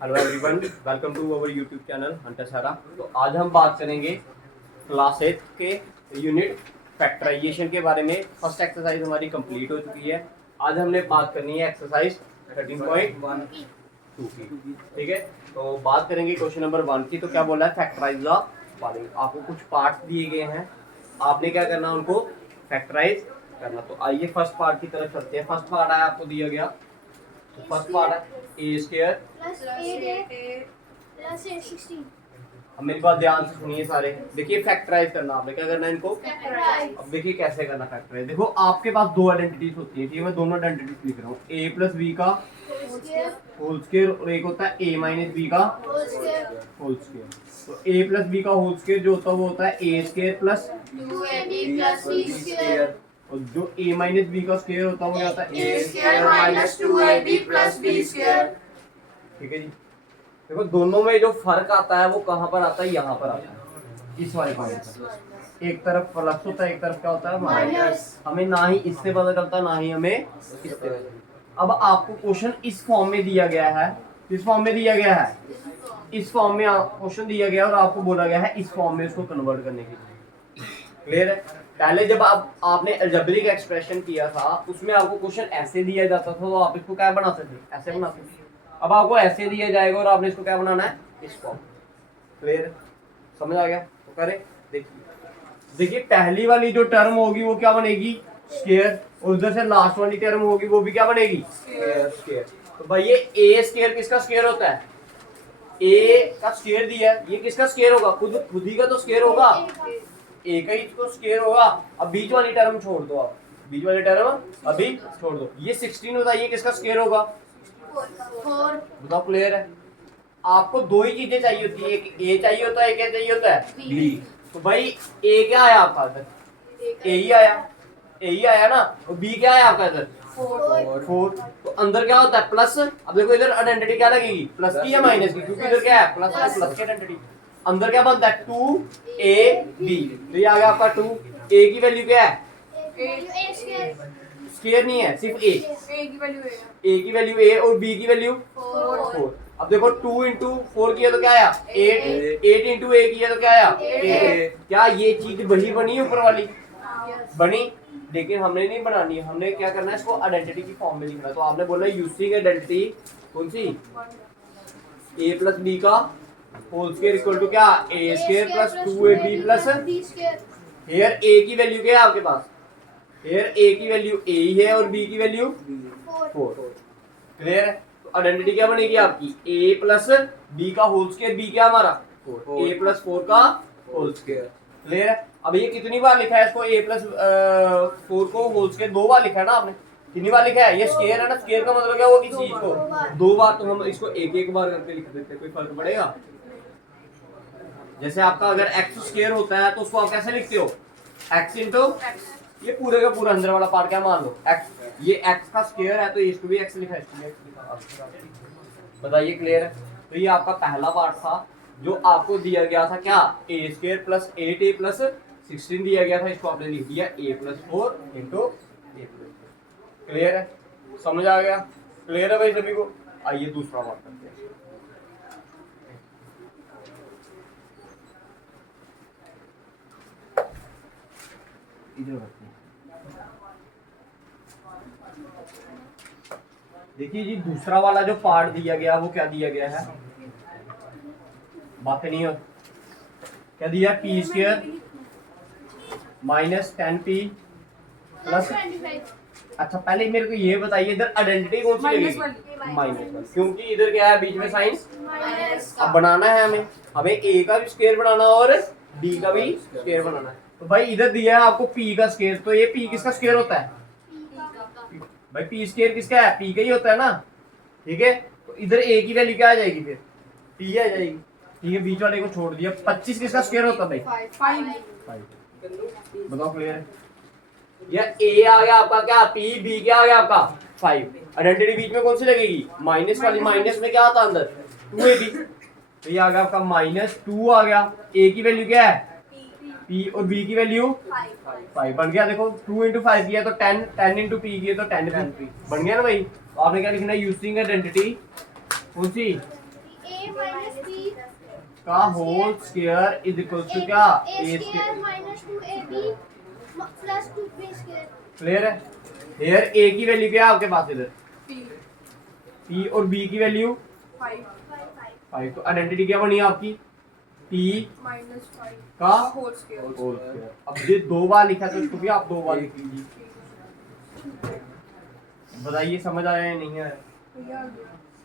Hello everyone, welcome to our YouTube channel hunter Sara. तो आज हम बात करेंगे क्लास 8 के यूनिट फैक्टराइजेशन के बारे में। फर्स्ट एक्सरसाइज हमारी कंप्लीट हो चुकी है। आज हमने बात करनी है एक्सरसाइज 13.2 की। ठीक है, तो बात करेंगे क्वेश्चन नंबर 1 की। तो क्या बोला है, फैक्टराइज द फॉलोइंग। आपको कुछ पार्ट्स दिए गए हैं, आपने क्या करना, उनको फैक्टराइज करना। तो आइए फर्स्ट पार्ट की तरफ चलते हैं। फर्स्ट पार्ट है आपको दिया गया, तो फर्स्ट पार्ट है ए स्क्वायर प्लस 8 प्लस 16। अब मेरी बात ध्यान से सुनिए सारे। देखिए फैक्टराइज करना, आपने क्या करना है इनको। फैक्टराइज। अब देखिए कैसे करना फैक्टराइज। देखो आपके पास दो आइडेंटिटीज होती है, ठीक है, मैं दोनों आइडेंटिटीज लिख रहा हूँ। ए प्लस बी का होल स्क्वायर और एक होता है ए माइनस बी का होल स्क्वायर। तो ए प्लस बी का होल स्क्वायर जो होता है वो होता है a square plus 2ab plus b square. और जो ए माइनस बी का स्क्वायर होता है वो होता है a square minus 2ab plus b square. ठीक है जी। देखो दोनों में जो फर्क आता है वो कहाँ पर आता है, यहाँ पर आता है, इस वाले पॉइंट पर। एक तरफ प्लस होता है, एक तरफ क्या होता है माइनस। हमें ना ही इससे पता चलता, ना ही हमें इससे। अब आपको क्वेश्चन इस फॉर्म में दिया गया है, इस फॉर्म में दिया गया है, इस फॉर्म में क्वेश्चन दिया गया और आपको बोला गया है इस फॉर्म में इसको कन्वर्ट करने के लिए। क्लियर है। पहले जब आपने अलजेब्रिक एक्सप्रेशन किया था उसमें आपको क्वेश्चन ऐसे दिया जाता था, तो आप इसको क्या बनाते थे, ऐसे बनाते थे। अब आपको ऐसे दिया जाएगा और आपने इसको क्या बनाना है, इस फॉर्म। क्लियर, समझ आ गया। तो करें, देखिए पहली वाली जो टर्म होगी वो क्या बनेगी, स्क्वायर, और उधर से लास्ट वाली टर्म होगी वो भी क्या बनेगी, स्क्वायर। तो भाई ये ए स्क्वायर किसका स्क्वायर होता है, ए का स्क्वायर दिया है, ये किसका स्क्वायर होगा, खुद ही का तो स्क्वायर होगा, ए का ही तो स्क्वायर होगा। अब बीच वाली टर्म छोड़ दो, आप बीच वाली टर्म अभी छोड़ दो। ये 16 होता है, ये किसका स्क्वायर होगा, 4। बताओ। क्लियर है। आपको दो ही चीजें चाहिए होती है, एक ए चाहिए होता है, एक क्या चाहिए होता है, बी। तो भाई ए क्या आया आपका इधर, ए ही आया, ए ही आया ना। और बी क्या आया आपका इधर, 4। तो अंदर क्या होता है, प्लस। अब देखो इधर आइडेंटिटी क्या लगेगी, प्लस की या माइनस की, क्योंकि इधर क्या है, प्लस है, प्लस की आइडेंटिटी। अंदर क्या बनता है, 2ab। तो ये आ गया आपका 2। ए की वैल्यू क्या है, स्क्वायर नहीं है, सिर्फ ए। ए की वैल्यू ए और बी की वैल्यू 4। अब देखो 2 इंटू 4 किया तो क्या आया 8, 8 इंटू ए किया तो क्या आया 8। क्या ये चीज वही बनी ऊपर वाली बनी, लेकिन हमने नहीं बनानी है। हमने क्या करना है, इसको आइडेंटिटी की फॉर्म में लिखना है। तो आपने बोला यूजिंग आइडेंटिटी कौन सी, ए प्लस बी का होल स्क्वायर इक्वल टू क्या, a square plus 2ab plus b square. Here a की वैल्यू क्या है आपके पास, हियर ए की वैल्यू ए ही है और बी की वैल्यू 4। क्लियर है। तो आइडेंटिटी क्या बनेगी आपकी, ए प्लस बी का होल स्क्वायर, बी क्या हमारा 4, ए प्लस 4 का होल स्क्वायर। क्लियर है। अब ये कितनी बार लिखा है इसको, ए प्लस 4 को होल स्क्वायर 2 बार लिखा है ना आपने, कितनी बार लिखा है, ये स्क्वायर है ना, स्क्वायर का मतलब क्या हुआ, किसी चीज को 2 बार। तो हम इसको एक एक बार करके लिख देते हैं, कोई फर्क पड़ेगा। जैसे आपका अगर एक्स स्क्वायर होता है तो उसको आप कैसे लिखते हो, एक्स इंटू, ये पूरे का पूरा अंदर वाला पार्ट क्या मान लो एक्स, ये एक्स का स्क्वायर है तो इसको भी एक्स लिखा है, इसको भी एक्स लिखा। बताइए क्लियर है। तो ये आपका पहला पार्ट था जो आपको दिया गया था, क्या, a square plus 8a plus 16 दिया गया था, इसको आपने लिख दिया a plus 4 into A plus. Clear है, समझ आ गया। क्लियर है भाई सभी को। आइए दूसरा पार्ट करते हैं। देखिए जी, दूसरा वाला जो पार्ट दिया गया वो क्या दिया गया है, बात नहीं हो, क्या दिया, P square minus 10p plus. अच्छा पहले मेरे को ये बताइए इधर आइडेंटिटी कौन सी लगेगी, माइनस, क्योंकि इधर क्या है बीच में साइन। अब बनाना है हमें ए का भी स्क्वायर बनाना और बी का भी स्क्वायर बनाना है। तो भाई इधर दिया है आपको p का स्क्वायर, तो ये p किसका स्क्वायर होता है, भाई p स्क्वायर किसका है, p का ही होता है ना। ठीक है, तो इधर a की वैल्यू क्या आ जाएगी, फिर p आ जाएगी। ठीक है, बीच वाले को छोड़ दिया। 25 किसका स्क्वायर होता है भाई, 5। बताओ क्लियर है। या a आ गया आपका क्या, p, b क्या आ गया आपका 5। आइडेंटिटी बीच में कौन सी लगेगी, माइनस वाली। माइनस में क्या आता है अंदर, 2ab। तो ये आ गया आपका -2 आ गया। a की वैल्यू क्या है, p, और b की वैल्यू 5 बन गया। देखो 2 इंटू 5 किया तो 10, 10 इंटू p किया तो 10 बन गया ना भाई। तो आपने क्या लिखना है, यूजिंग आइडेंटिटी कौन सी, का whole square is equal to क्या a square minus 2ab plus 2b square. Clear है? हियर ए की वैल्यू क्या है आपके पास इधर? P पी और बी की वैल्यू 5 5। तो आइडेंटिटी क्या बनी आपकी? पी minus 5 का whole square। Whole square. अब ये दो बार लिखा तो इसको भी आप दो बार लिख लीजिए। बताइए समझ आया या नहीं आया? भैया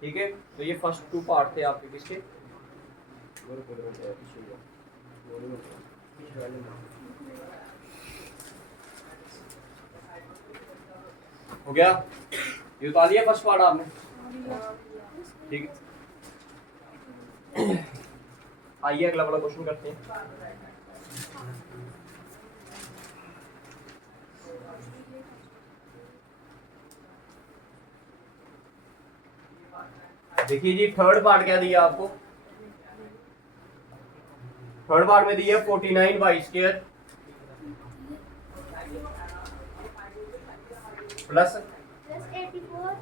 ठीक है, तो ये फर्स्ट टू पार्ट थे आपके किसके? हो गया? ये उतार लिया फर्स्ट पार्ट आपने? ठीक है, आइए अगला वाला क्वेश्चन करते हैं। देखिए जी, थर्ड पार्ट क्या दिया आपको? थर्ड पार्ट में दिया 49 y square plus plus 84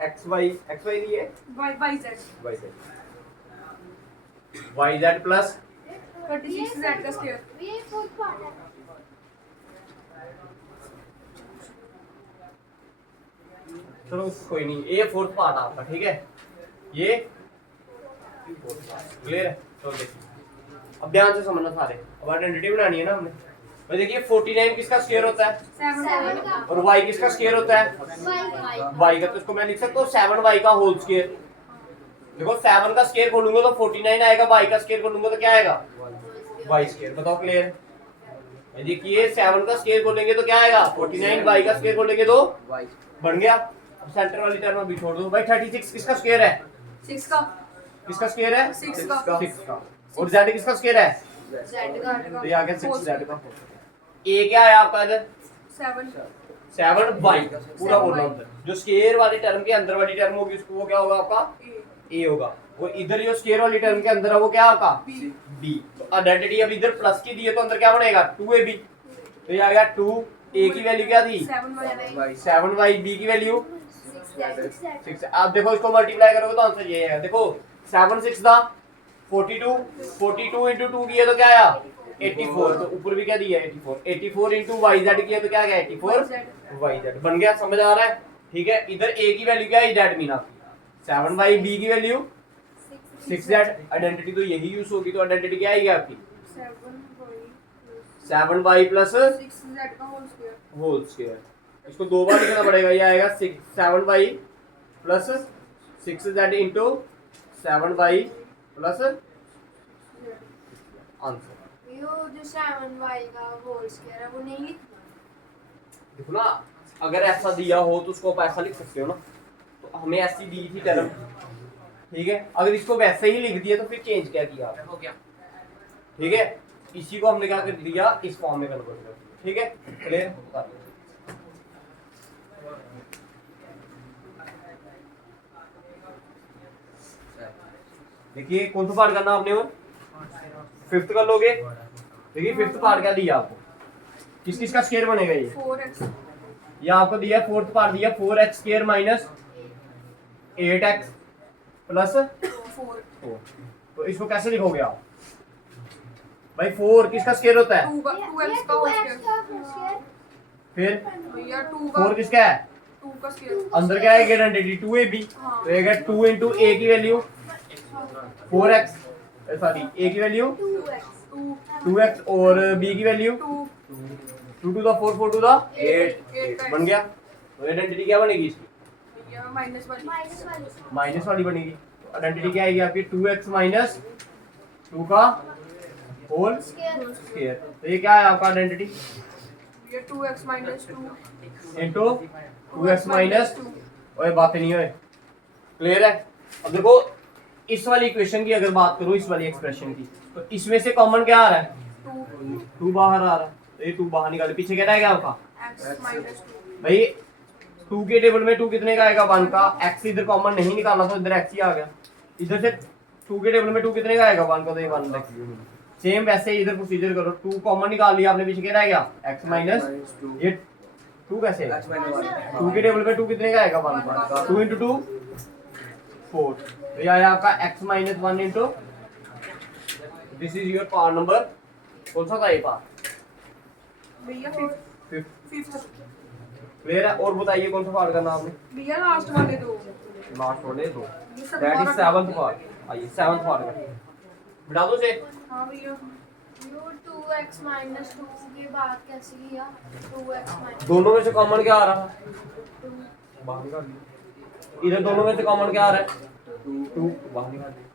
x y दिए y z y z plus 36 z का स्क्वायर। ये फोर्थ पार्ट है। चलो कोई नहीं, ये फोर्थ पार्ट आपका, ठीक है? ये क्लियर है? चलो देखिए, अब ध्यान से समझना सारे। अब आइडेंटिटी बनानी है ना हमने। तो देखिए 49 किसका स्क्वायर होता है 7 का और y किसका स्क्वायर होता है y का। तो इसको मैं लिख सकता हूँ 7y का होल स्क्वायर। देखो 7 का स्क्वायर खोलूंगा तो 49 आएगा, y का स्क्वायर खोलूंगा तो क्या आएगा y स्क्वायर। बताओ क्लियर? देखिए 7 का स्क्वायर खोलेंगे तो क्या आएगा 49, y का स्क्वायर खोलेंगे तो बन गया। अब सेंटर वाली टर्म अभी छोड़ दो भाई। 36 किसका स्क्वायर है? 6 का किसका स्क्वायर है? 6 का 6 का। और z किसका स्क्वायर है? z का तो ये आ गया 6z का। a क्या है आपका इधर? 7 7y पूरा बोलना होता है। जो स्क्वायर वाली टर्म के अंदर वाली टर्म होगी उसको वो क्या होगा आपका? a होगा। और इधर जो स्क्वायर वाली टर्म के अंदर है वो क्या आपका? b। तो आइडेंटिटी अब इधर प्लस की दी है तो अंदर क्या बनेगा 2ab। तो ये आ गया 2a की वैल्यू क्या थी 7y, b की वैल्यू 6। आप देखो इसको मल्टीप्लाई करोगे तो आंसर ये है। देखो 7 6 था 42 into 2 किया तो क्या आया 84। तो ऊपर भी क्या दिया 84 into yz किया तो क्या आ गया 84 yz बन गया। समझ आ रहा है? ठीक है, इधर a की वैल्यू क्या है दैट मीन आपकी 7y, b की वैल्यू 6z। आइडेंटिटी तो यही यूज होगी। तो आइडेंटिटी क्या आएगी आपकी 7y प्लस 6z का होल स्क्वायर। इसको दो बार लिखना पड़ेगा। ये आएगा 7y plus 6z into 7y plus answer. यो जो 7y का होल स्क्वायर है वो नहीं लिखना। देखो ना, अगर ऐसा दिया हो तो उसको आप ऐसा लिख सकते हो ना। तो हमें ऐसी दी थी टर्म, ठीक है? अगर इसको वैसे ही लिख दिया तो फिर चेंज क्या किया आपने? हो गया, ठीक है? इसी को हमने क्या कर दिया इस फॉर्म में कन्वर्ट कर दिया। ठीक है, क्लियर? देखिए कौन सा पार्ट करना आपने? और फिफ्थ कर लोगे। देखिए फिफ्थ पार्ट क्या दिया आपको? किस किस का स्क्वायर बनेगा ये? 4x ये आपको दिया फोर्थ पार्ट दिया 4x square minus 8x plus 4 तो इसको कैसे लिखोगे आप भाई? 4 किसका स्क्वायर होता है? 2x का होल स्क्वायर। फिर भैया 2 का 4 किसका है? 2 का स्क्वायर। अंदर क्या है आइडेंटिटी 2ab। तो ये गया 2 into a की वैल्यू 4x, सॉरी a की वैल्यू 2x और b की value 2 to the 4 4 to the 8 बन गया। तो आइडेंटिटी क्या बनेगी इसकी? भैया माइनस वाली माइनस वाली बनेगी। तो आइडेंटिटी क्या आएगी आपकी 2x माइनस 2 का होल स्क्वायर। तो ये क्या है आपका आइडेंटिटी? भैया 2x minus 2 into 2x minus 2। ओए बातें नहीं होए, क्लियर है? अब देखो इस वाली इक्वेशन की अगर बात करूं, इस वाली एक्सप्रेशन की, तो इसमें से कॉमन क्या आ रहा है? 2 बाहर आ रहा है। तो ये 2 बाहर निकाले, पीछे क्या रहेगा आपका? x माइनस 2 भाई 2 के टेबल में 2 कितने का आएगा 1 का। x इधर कॉमन नहीं निकालना तो इधर x ही आ गया। इधर से 2 के टेबल में 2 कितने का आएगा 1 का, तो ये 1 रख लिया। सेम वैसे इधर प्रोसीजर करो। 2 कॉमन निकाल लिया आपने, पीछे क्या रह गया x माइनस ये 2 कैसे 2 के टेबल में 2 कितने का आएगा 1 का। 2 into 2 4। तो यह है आपका x minus 1 into, this is your part number, कौन सा था ये पार्ट? भैया फिफ्थ। क्लियर है? और बताइए कौन सा पार्ट करना आपने? भैया लास्ट वाले दो। लास्ट वाले दो, ये सब दैट इज हमारा- 7th पार्ट। आइए 7th पार्ट का बिठा दो से। हाँ भैया। यो 2x माइनस 2 के बाद कैसे किया? 2x माइनस दोनों में से कॉमन क्या आ रहा है? 2। बाहर निकाल दिया। इधर दोनों में से कॉमन क्या आ रहा है? 2 बाहर निकाल दिया।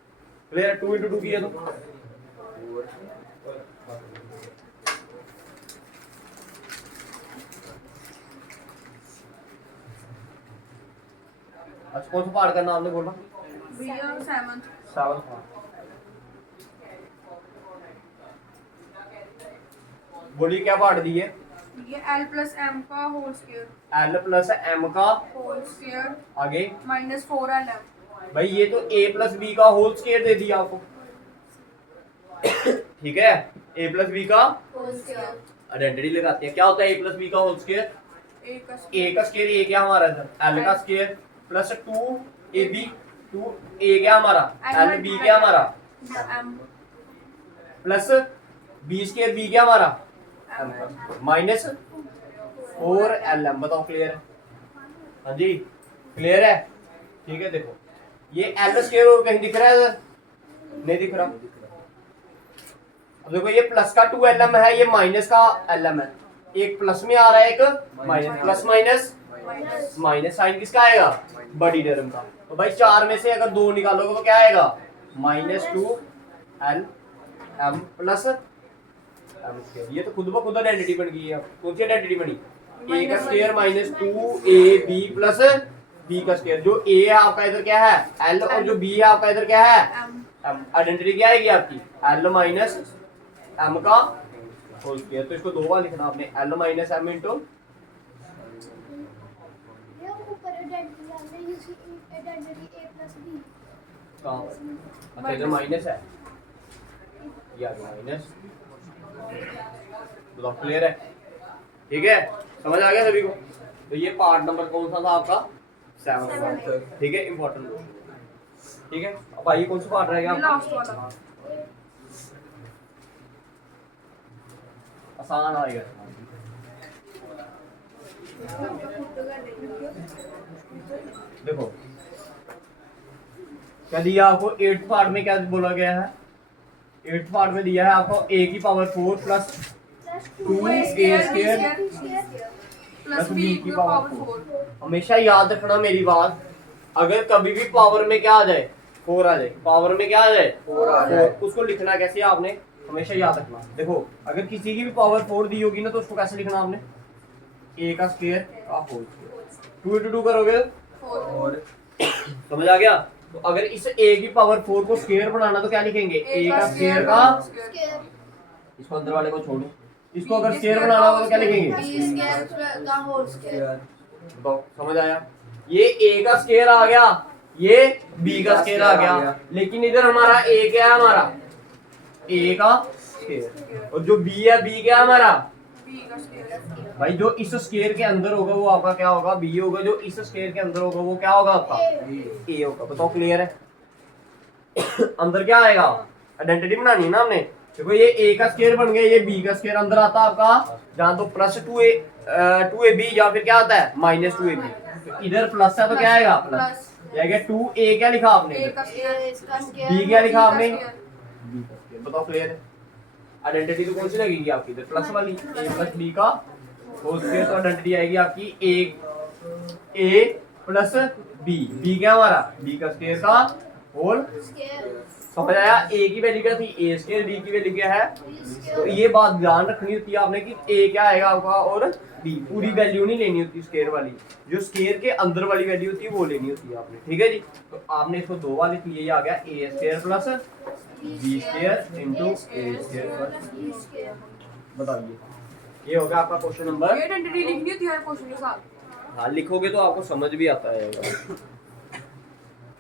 क्लियर है? 2 इंटू 2 किया तो अच्छा, कौन सा पार्ट करना आपने बोला? भैया 7th। 7th part. बोलिए क्या पार्ट दी है? ये l प्लस m का whole square. l plus m का होल स्क्वायर आगे माइनस 4lm। भाई ये तो a प्लस b का होल स्क्वायर दे दिया आपको। ठीक है, a प्लस b का होल स्क्वायर। आइडेंटिटी लगाते हैं। क्या होता है a प्लस b का होल स्क्वायर? a का a का स्क्वायर ये क्या हमारा इधर l का स्क्वायर प्लस 2ab, 2a क्या हमारा l, b क्या हमारा m plus b square b क्या हमारा माइनस 4lm। बताओ क्लियर है? हाँ जी क्लियर है? ठीक है, देखो ये l स्क्वायर और कहीं दिख रहा है इधर? नहीं दिख रहा। अब देखो ये प्लस का 2lm है, ये माइनस का lm है। एक प्लस में आ रहा है, एक minus, plus minus minus, sign किसका आएगा? बड़ी टर्म का। तो भाई 4 में से अगर 2 निकालोगे तो क्या आएगा? Minus 2lm plus m square. ये तो खुद ब खुद आइडेंटिटी बन गई है। कौन सी आइडेंटिटी बनी? a का square minus 2ab plus b का स्क्वायर। जो a है आपका इधर क्या है? l, और जो b है आपका इधर क्या है? m। आइडेंटिटी क्या आएगी आपकी? l माइनस m का होल स्क्वायर। तो इसको 2 बार लिखना आपने, l माइनस m इंटू ये ऊपर आइडेंटिटी डालने यूजी आइडेंटिटी a प्लस b। कहाँ पर? अच्छा इधर माइनस है, ये आ गया माइनस। तो क्लियर है? ठीक है, समझ आ गया सभी को? तो ये पार्ट नंबर कौन सा था आपका? 7। ठीक है, इंपॉर्टेंट। ठीक है, अब आइए कौन सा पार्ट रह गया ये आपका? लास्ट वाला। आसान आएगा। देखो क्या दिया आपको 8th पार्ट में? क्या बोला गया है? 8th पार्ट में दिया है आपको a की power 4 plus 2a square plus b की पावर 4। हमेशा याद रखना मेरी बात, अगर कभी भी पावर में क्या आ जाए? 4 आ जाए। पावर में क्या आ जाए? 4 आ जाए। उसको लिखना कैसे आपने हमेशा याद रखना। देखो अगर किसी की भी पावर 4 दी होगी ना तो उसको कैसे लिखना आपने? a का स्क्वायर का होल स्क्वायर। 2 इंटू 2 करोगे 4। समझ आ गया? तो अगर इस a की पावर 4 को स्क्वायर बनाना तो क्या लिखेंगे? a का स्क्वायर का, स्क्वायर इसको अंदर वाले को छोड़ो, इसको अगर स्क्वायर बनाना होगा तो क्या लिखेंगे? b स्क्वायर का होल स्क्वायर। तो समझ आया? ये a का स्क्वायर आ गया, ये b का स्क्वायर आ गया, लेकिन इधर हमारा a क्या है? हमारा a का स्क्वायर। और जो b है, b क्या है हमारा? b का स्क्वायर। भाई जो इस स्क्वायर के अंदर होगा वो आपका क्या होगा? b होगा। जो इस स्क्वायर के अंदर होगा वो क्या होगा आपका? a होगा। बताओ क्लियर है? अंदर क्या आएगा? आइडेंटिटी बनानी है ना हमने। देखो ये a का स्क्वायर बन गया, ये b का स्क्वायर अंदर आता है आपका, जहां तो प्लस 2ab या फिर क्या आता है? Minus 2ab। तो इधर प्लस है तो क्या आएगा? प्लस। ये 2a क्या लिखा आपने? a का स्क्वायर। इसका b स्क्वायर क्या लिखा b का आपने? स्क्वायर। b का स्क्वायर। बताओ क्लियर है? आइडेंटिटी तो कौन सी लगेगी आपकी? इधर प्लस वाली, a प्लस b का होल स्क्वायर। तो आइडेंटिटी आएगी आपकी a प्लस b क्या हमारा? b का स्क्वायर का होल। स्क्वायर समझ आया? a की वैल्यू क्या थी? a स्क्वायर, b की वैल्यू क्या है? तो ये बात ध्यान रखनी होती है आपने कि a क्या आएगा आपका और b। पूरी वैल्यू नहीं लेनी होती स्क्वायर वाली, जो स्क्वायर के अंदर वाली वैल्यू होती है वो लेनी होती है आपने। ठीक है जी? तो आपने इसको 2 बार लिख लिया, ये आ गया a square plus b square into a square plus b square. बताइए, ये होगा आपका क्वेश्चन नंबर। ये आइडेंटिटी लिखनी होती है हर क्वेश्चन के साथ। हाँ लिखोगे तो आपको समझ भी आता है।